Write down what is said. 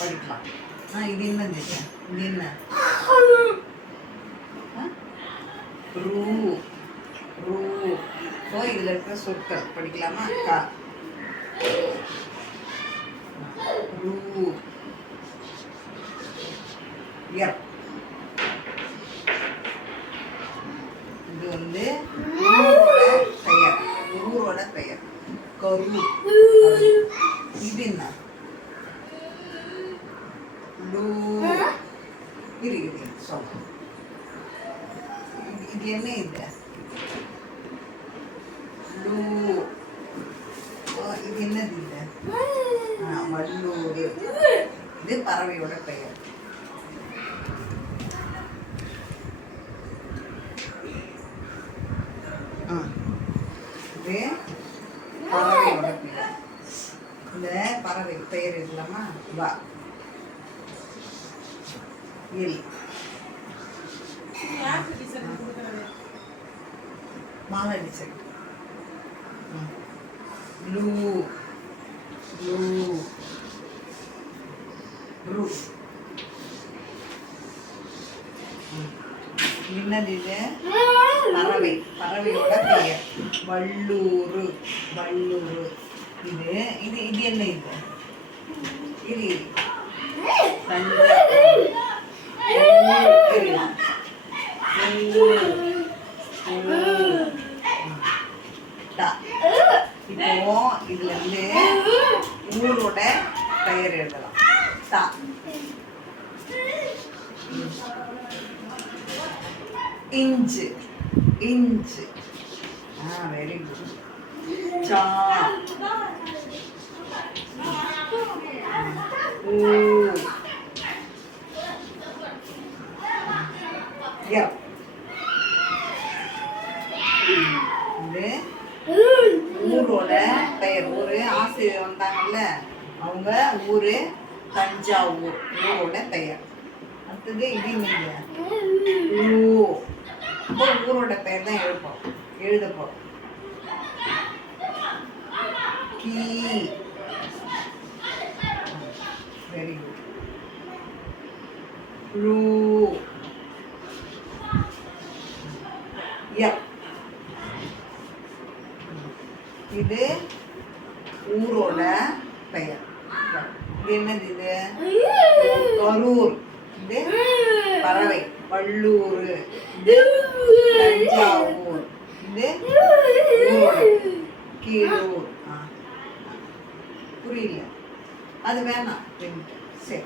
படிக்கலாம். இது என்னது? இது என்ன? ரூ ரூ. ஸோ இதில் இருக்கிற சொற்கள் படிக்கலாமா? ரூ எப். இது வந்து ஊரோட பெயர் கரு. இது என்ன? லூ. இருக்கு சொல்ல. இது என்ன? இது லூ. இது என்னது? இது வல்லூர். இது பறவையோட பெயர். இது பறவையோட பெயர். இந்த பறவை பெயர் இருக்கலாமா? வா இல். மாலடி சரி. லூ லூ ரூ. என்னது? இது பறவை. பறவையோட பெயர் வல்லூர். வல்லூர். இது இது இது என்ன? இது இது இப்போ இதுல இருந்து ஊரோட பெயர் எழுதலாம். தா. இஞ்சு. இஞ்சு. Very good. சா. ஊ. ய. இது ஊரோட பெயர். ஒரு ஆசிரியர் வந்தாங்கல்ல, அவங்க ஊரு தஞ்சாவூர். ஊரோட பெயர். அடுத்தது இது நீங்க ஊரோட பெயர் தான் எழுத போறோம். கீ. Very good. ரூ. ய. இது ஊரோட பெயர். இது என்னது? இது கரூர். இது பறவை வல்லூர். இது தஞ்சாவூர். இது ஊரோட கீழூர். புரியல? அது வேணாம். சரி.